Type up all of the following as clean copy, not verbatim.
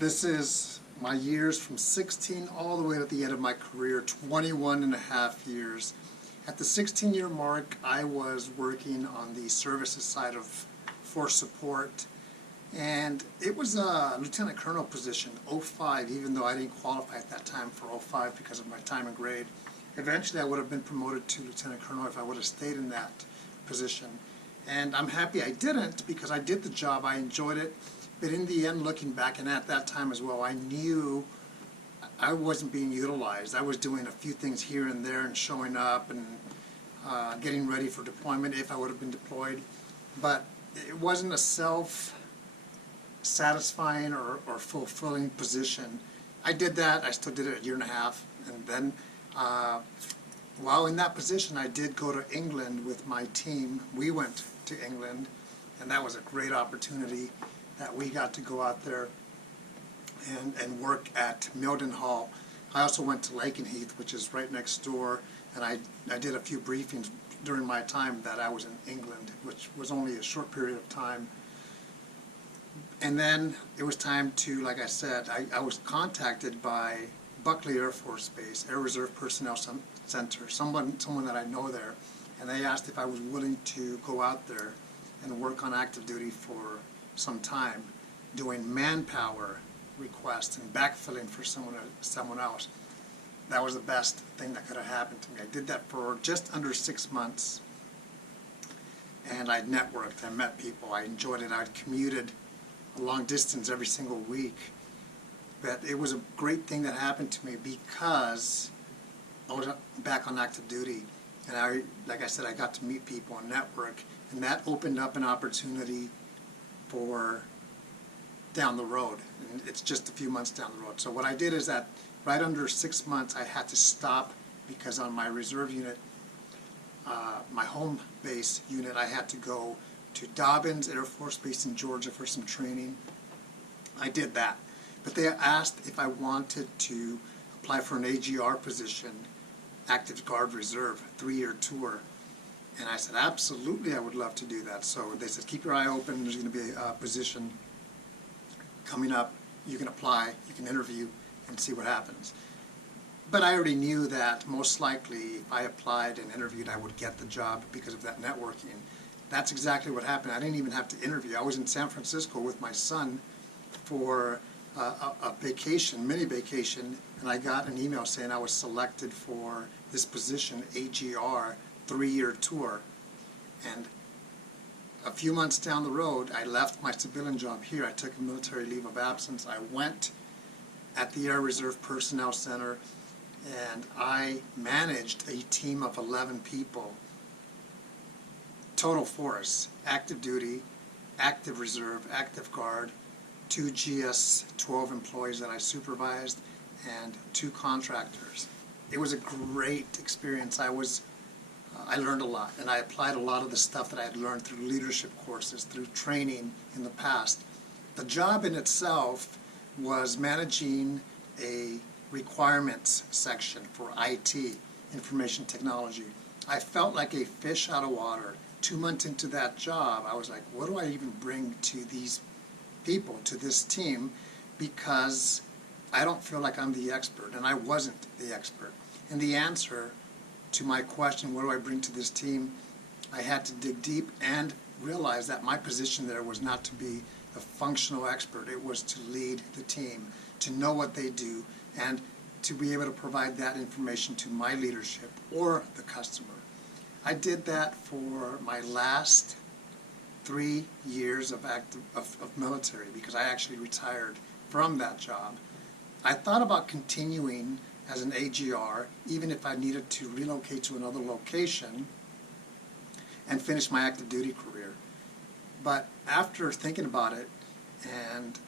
This is my years from 16 all the way to the end of my career, 21 and a half years. At the 16-year mark, I was working on the services side of force support, and it was a lieutenant colonel position, 05, even though I didn't qualify at that time for 05 because of my time and grade. Eventually, I would have been promoted to lieutenant colonel if I would have stayed in that position. And I'm happy I didn't, because I did the job, I enjoyed it. But in the end, looking back, and at that time as well, I knew I wasn't being utilized. I was doing a few things here and there and showing up and getting ready for deployment if I would have been deployed. But it wasn't a self-satisfying or fulfilling position. I did that. I still did it a year and a half. And then while in that position, I did go to England with my team. We went to England, and that was a great opportunity that we got to go out there and work at Mildenhall. I also went to Lakenheath, which is right next door, and I did a few briefings during my time that I was in England, which was only a short period of time. And then it was time to, like I said, I was contacted by Buckley Air Force Base, Air Reserve Personnel Center, someone that I know there, and they asked if I was willing to go out there and work on active duty for some time, doing manpower requests and backfilling for someone else. That was the best thing that could have happened to me. I did that for just under 6 months, and I networked, I met people, I enjoyed it. I commuted a long distance every single week. But it was a great thing that happened to me because I was back on active duty, and like I said, I got to meet people and network, and that opened up an opportunity for down the road, and it's just a few months down the road. So what I did is that right under 6 months I had to stop, because on my reserve unit, my home base unit, I had to go to Dobbins Air Force Base in Georgia for some training. I did that, but they asked if I wanted to apply for an AGR position, Active Guard Reserve, 3-year tour. And I said, absolutely, I would love to do that. So they said, keep your eye open. There's going to be a position coming up. You can apply, you can interview, and see what happens. But I already knew that most likely if I applied and interviewed, I would get the job because of that networking. That's exactly what happened. I didn't even have to interview. I was in San Francisco with my son for a vacation, mini vacation, and I got an email saying I was selected for this position, AGR, 3-year tour. And a few months down the road, I left my civilian job here. I took a military leave of absence. I went at the Air Reserve Personnel Center, and I managed a team of 11 people, total force, active duty, active reserve, active guard, 2 GS-12 employees that I supervised, and 2 contractors. It was a great experience. I learned a lot, and I applied a lot of the stuff that I had learned through leadership courses, through training in the past. The job in itself was managing a requirements section for IT, information technology. I felt like a fish out of water. 2 months into that job, I was like, what do I even bring to these people, to this team? Because I don't feel like I'm the expert, and I wasn't the expert. And the answer to my question, what do I bring to this team, I had to dig deep and realize that my position there was not to be the functional expert. It was to lead the team, to know what they do, and to be able to provide that information to my leadership or the customer. I did that for my last 3 years of military, because I actually retired from that job. I thought about continuing as an AGR, even if I needed to relocate to another location and finish my active duty career. But after thinking about it and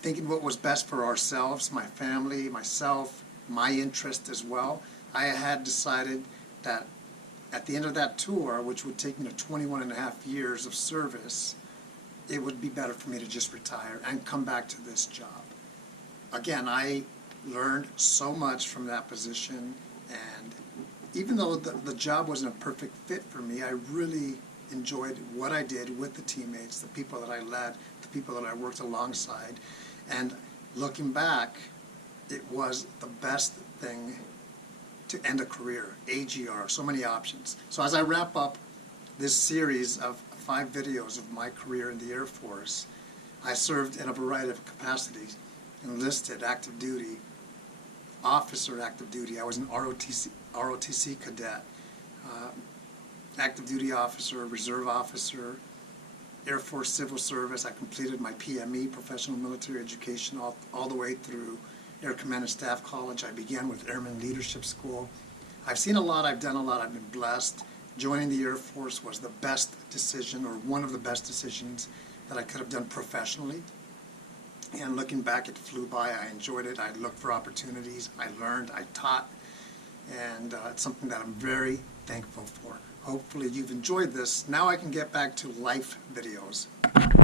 thinking what was best for ourselves, my family, myself, my interest as well, I had decided that at the end of that tour, which would take me to 21 and a half years of service, it would be better for me to just retire and come back to this job. Again, I learned so much from that position, and even though the job wasn't a perfect fit for me, I really enjoyed what I did with the teammates, the people that I led, the people that I worked alongside. And looking back, it was the best thing to end a career. AGR, so many options. So as I wrap up this series of 5 videos of my career in the Air Force, I served in a variety of capacities: enlisted, active duty, officer active duty. I was an ROTC cadet, active duty officer, reserve officer, Air Force Civil Service. I completed my PME, Professional Military Education, all the way through Air Command and Staff College. I began with Airman Leadership School. I've seen a lot, I've done a lot, I've been blessed. Joining the Air Force was the best decision, or one of the best decisions that I could have done professionally. And looking back, it flew by. I enjoyed it. I looked for opportunities. I learned. I taught. And it's something that I'm very thankful for. Hopefully you've enjoyed this. Now I can get back to life videos.